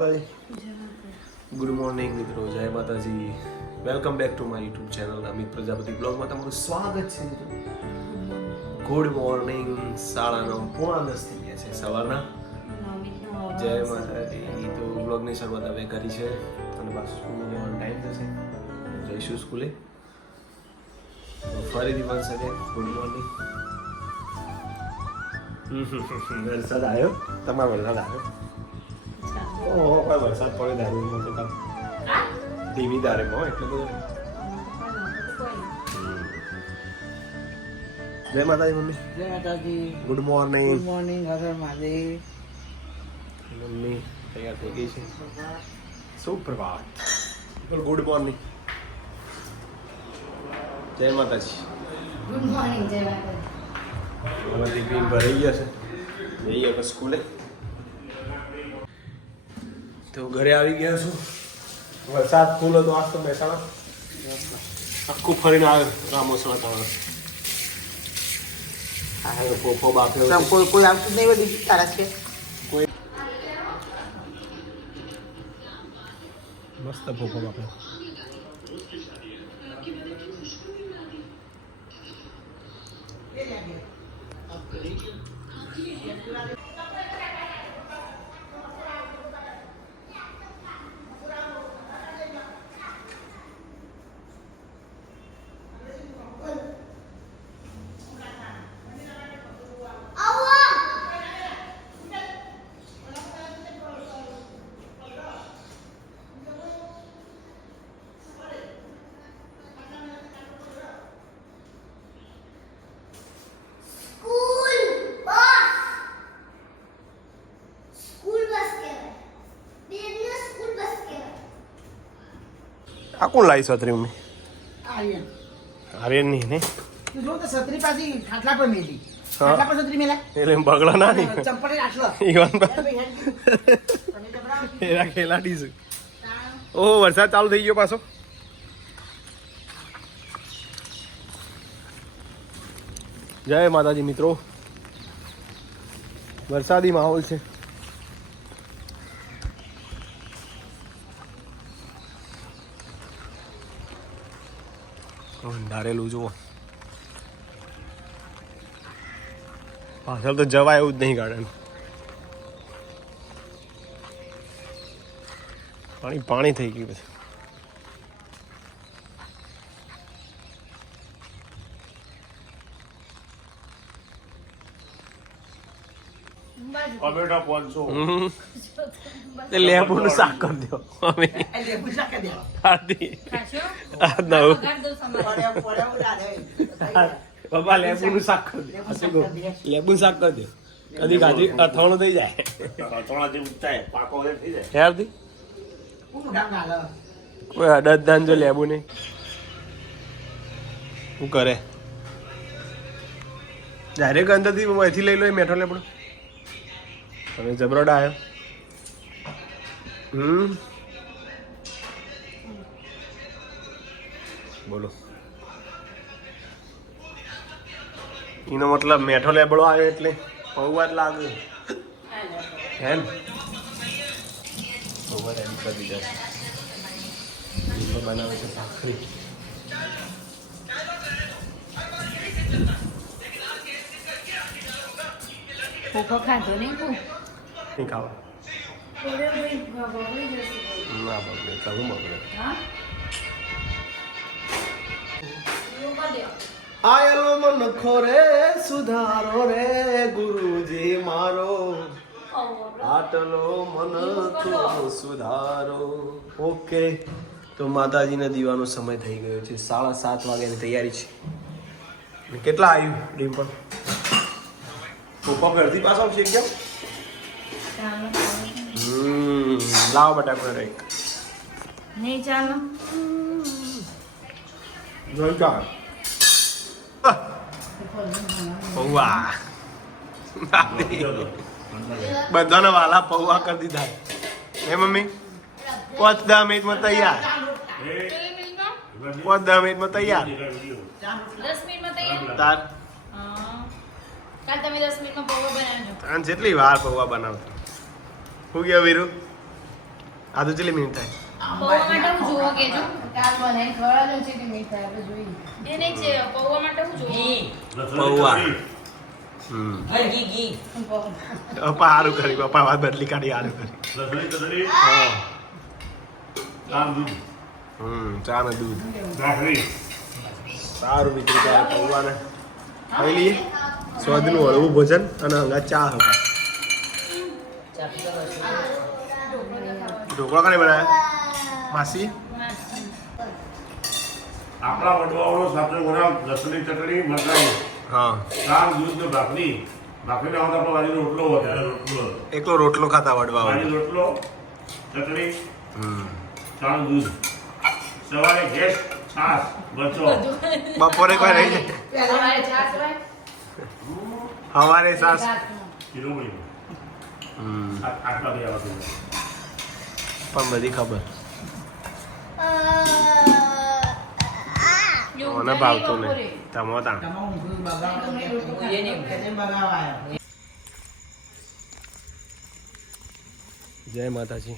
Good morning મિત્રો, જય માતાજી. Welcome back to my YouTube channel Amit Prajapati બ્લોગમાં તમારું સ્વાગત છે મિત્રો. Good morning. 9:30 થઈ ગયા છે સવારના. જય માતાજી. તો બ્લોગની શરૂઆત હવે કરી છે અને પાછું સ્કૂલે જવાનો ટાઈમ થશે, જઈશું સ્કૂલે. તો ફરીથી વન્સ અગેન ગુડ મોર્નિંગ. વરસાદ આવ્યો, તમારો વરસાદ આવ્યો. ઓહો, કોઈ વરસાદ પડે દારૂ મોટે કામ ધીમી ધારેમાં એટલે બધું. જય માતાજી મમ્મી. જય Mataji. Good morning. Good morning. હર મહાદેવ. મમ્મી તૈયાર થઈ ગઈ છે. સુપ્રભાત. Good morning. જય માતાજી. Good morning. જય માતાજી. હવે ટિફિન ભરાઈ ગયા છે, જઈએ આપણે સ્કૂલે. તો ઘરે આવી ગયા છું. વરસાદ ફૂલ હતો આજ તો મહેસાણા આખું ફરીને આવ્યો. રામોસણા તમારો આ પોપો બાફ્યો કોઈ આવતું નહીં બધી તારા છે. કોઈ મસ્ત પોપો બાફ્યો. આ કોણ લાવી છત્રી મમ્મી? આર્યન. આર્યન ની ને તું જો તો છત્રી પાછી ખાટલા પર મેલી. ખાટલા પર છત્રી મેલા. એટલે બગડા ના નહીં ચંપલે રાખલો. ઈવન એરા ખેલાડી છે. ઓહો, વરસાદ ચાલુ થઈ ગયો પાછો. જય માતાજી મિત્રો. વરસાદી માહોલ છે. ધારેલું જુઓ, પાછળ તો જવાય એવું જ નહીં. ગાર્ડન પાણી પાણી થઈ ગયું. પછી લેબુનું શાક કરી દો. પપ્પા લેબુનું શાક કરી દે. લેબુ શાક કરી દે. કદી કાજી અથાણું થઈ જાય. કોઈ અડદ દાન જો લેબુ નહીં શું કરે. ડાયરેક્ટ અંદરથી અહીંથી લઈ લો એ મેઠો લેબડો. તમે જબરોડા આવ્યો. બોલો, એનો મતલબ મેઠો લેબડો આવ્યો એટલે પૌવા જ લાગે. હે ને પૌવા રેડી કરી દીધા છે. બનાવે છે ભાખરી. પોપો ખાધો નહીં તું? નહીં ખાવા. ના બગડે તો હું બગડે. આયલો મન ખોરે સુધારો રે ગુરુજી મારો, આટલો મન ખો સુધારો. ઓકે, તો માતાજીના દીવાનો સમય થઈ ગયો છે. 7:30 વાગ્યાની તૈયારી છે. કેટલા આવ્યું ડિમ્પલ? પપ્પા ઘરથી પાછો આવશે કેમ? લાવો બટાકા એક નહીં ચાલો. જોઈ કા પૌવા બધાના વાલા પૌવા કરી દીધા. હે મમ્મી 5-10 મિનિટમાં તૈયાર. 5-10 મિનિટમાં તૈયાર. 10 મિનિટમાં તૈયાર. તાર કાલ તમે 10 મિનિટમાં પૌવા બનાવજો. જેટલી વાર પૌવા બનાવતા. શું ગયા વીરુ? આ તો કેટલી મિનિટ થાય પૌવા માટે હું જોવો કેજો કાલ બનાવીને ખવડાવજો છે કે મીઠા આપણે જોઈએ. એ નહીં છે પૌવા માટે હું જોવો પૌવા પપ્પા સારું કરી પપ્પા વાત બદલી કાઢી સારું કરી ચા ને દૂધ સારું મિત્રો ત્યારે પૌવાને ખાઈ લઈએ સ્વાદનું હળવું ભોજન અને હંગા ચા હતા ઢોકળા કાઢી બનાવ્યા માસી આપણા વડવાઓનો સાથે બનાવ લસણની ચટણી મરચાંની હા શાક દૂધ ને ભાખરી ભાખરીને આવતા પણ વાજીનો રોટલો વધારે રોટલો એકલો રોટલો ખાતા વડવા વાજી રોટલો ચટણી શાક દૂધ સવારે ગેસ છાશ બચો બપોરે કોઈ રહી જાય સવારે છાશ હોય. સવારે સાસ શિરોમણી હમ આટલા બે આવા પણ બધી ખબર મને ભાવતું નહીં ટમોટા તમામ ઊંધું બગાડો. એને બગાડવા આવ્યો. જય માતાજી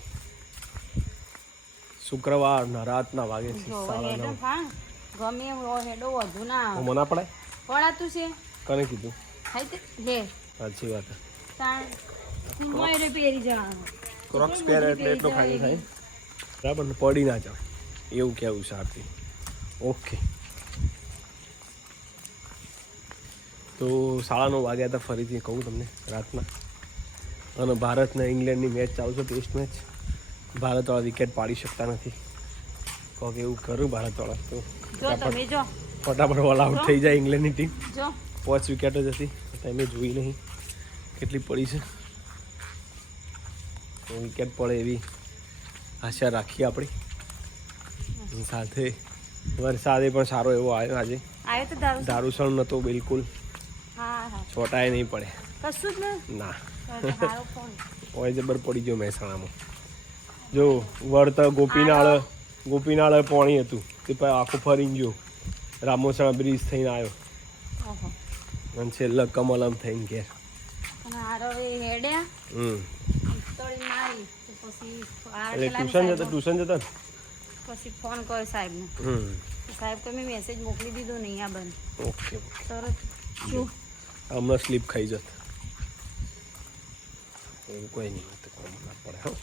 શુક્રવારના રાતના વાગે છે 9:30 ગમે હેડો વધુ ના હું મના પડાય પડાતું છે કને કીધું ખાઈ તે લે સાચી વાત તાણ સ્કૂલમાં એને પહેરી જવાનું ક્રોક્સ પહેરે એટલે એટલો ફાયદો થાય બરાબર ને પડી ના જાવ એવું કેવું છે આપી ઓકે તો 9:30 વાગ્યા હતા ફરીથી કહું તમને રાતના અને ભારત ને ઇંગ્લેન્ડની મેચ ચાલુ છે ટેસ્ટ મેચ ભારતવાળા વિકેટ પાડી શકતા નથી કોક એવું કરું ભારતવાળા તો જો તમે જો ફટાફટ ઓલ આઉટ થઈ જાય ઇંગ્લેન્ડની ટીમ જો 5 વિકેટ જ હતી તમે જોઈ નહીં કેટલી પડી છે વિકેટ પડે એવી આશા રાખીએ આપણી સાથે વરસાદે પણ સારો એવો આવ્યો આજે આવ્યો તો દારૂ દારૂસણ નહોતો બિલકુલ હા હા છોટાએ નહીં પડે કશું જ ના નહીં સારો ફોન ઓય જબર પડી ગયો મહેસાણામાં જો વર્ત ગોપીનાળ પાણી હતું તે પછી આખું ફરીને ગયો રામોસણા બ્રિજ થઈને આવ્યો ઓહો અને છેલ્લે કમલમ થઈને ઘેર અને હારો એ હેડ્યા તોડી મારી તો પછી આ એટલે પેલા ટ્યુશન જતો ને પછી ફોન કર્યો સાહેબને સાહેબ તો મેં મેસેજ મોકલી દીધો નહીં આ બંધ ઓકે તરત શું હમણાં સ્લીપ ખાઈ જત એવું કોઈ નહીં તો કોમ ના પડે હો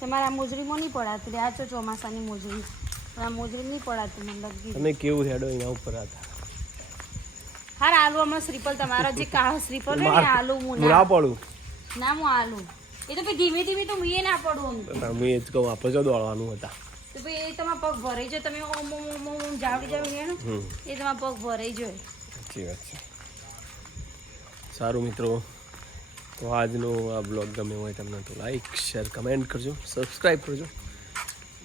તમારે આ મોજરીમાં નહીં પડાતું રે આ તો ચોમાસાની મોજરી પણ આ મોજરી નહીં પડાતું મને લગી તમે કેવું હેડો અહીંયા ઉપર હતા હાર આલુ હમણાં શ્રીફળ તમારો જે કાળો શ્રીફળ હોય ને આલુ હું ના ના પડું ના હું આલુ એ તો પછી ધીમે ધીમે તો હું એ ના પડું આમ તો. તમે એ જ કહું આપણે જો દોડવાનું હતા તો પછી એ તમારા પગ ભરાઈ જાય તમે ઓમ ઓમ ઓમ ઓમ જાવડી જાવડી ને એ તમારા પગ ભરાઈ જાય સાચી વાત છે સારું મિત્રો તો આજનો આ બ્લોગ ગમે હોય તમને તો લાઈક શેર કમેન્ટ કરજો સબસ્ક્રાઈબ કરજો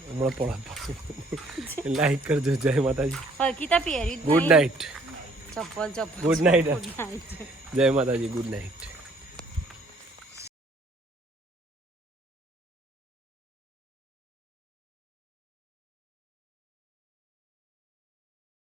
હમણાં પણ પાછું લાઈક કરજો જય માતાજી હરકીતા પહેરી જ ગુડ નહીં. નાઇટ ચપ્પલ ગુડ નાઇટ Good night. જય માતાજી ગુડ નાઇટ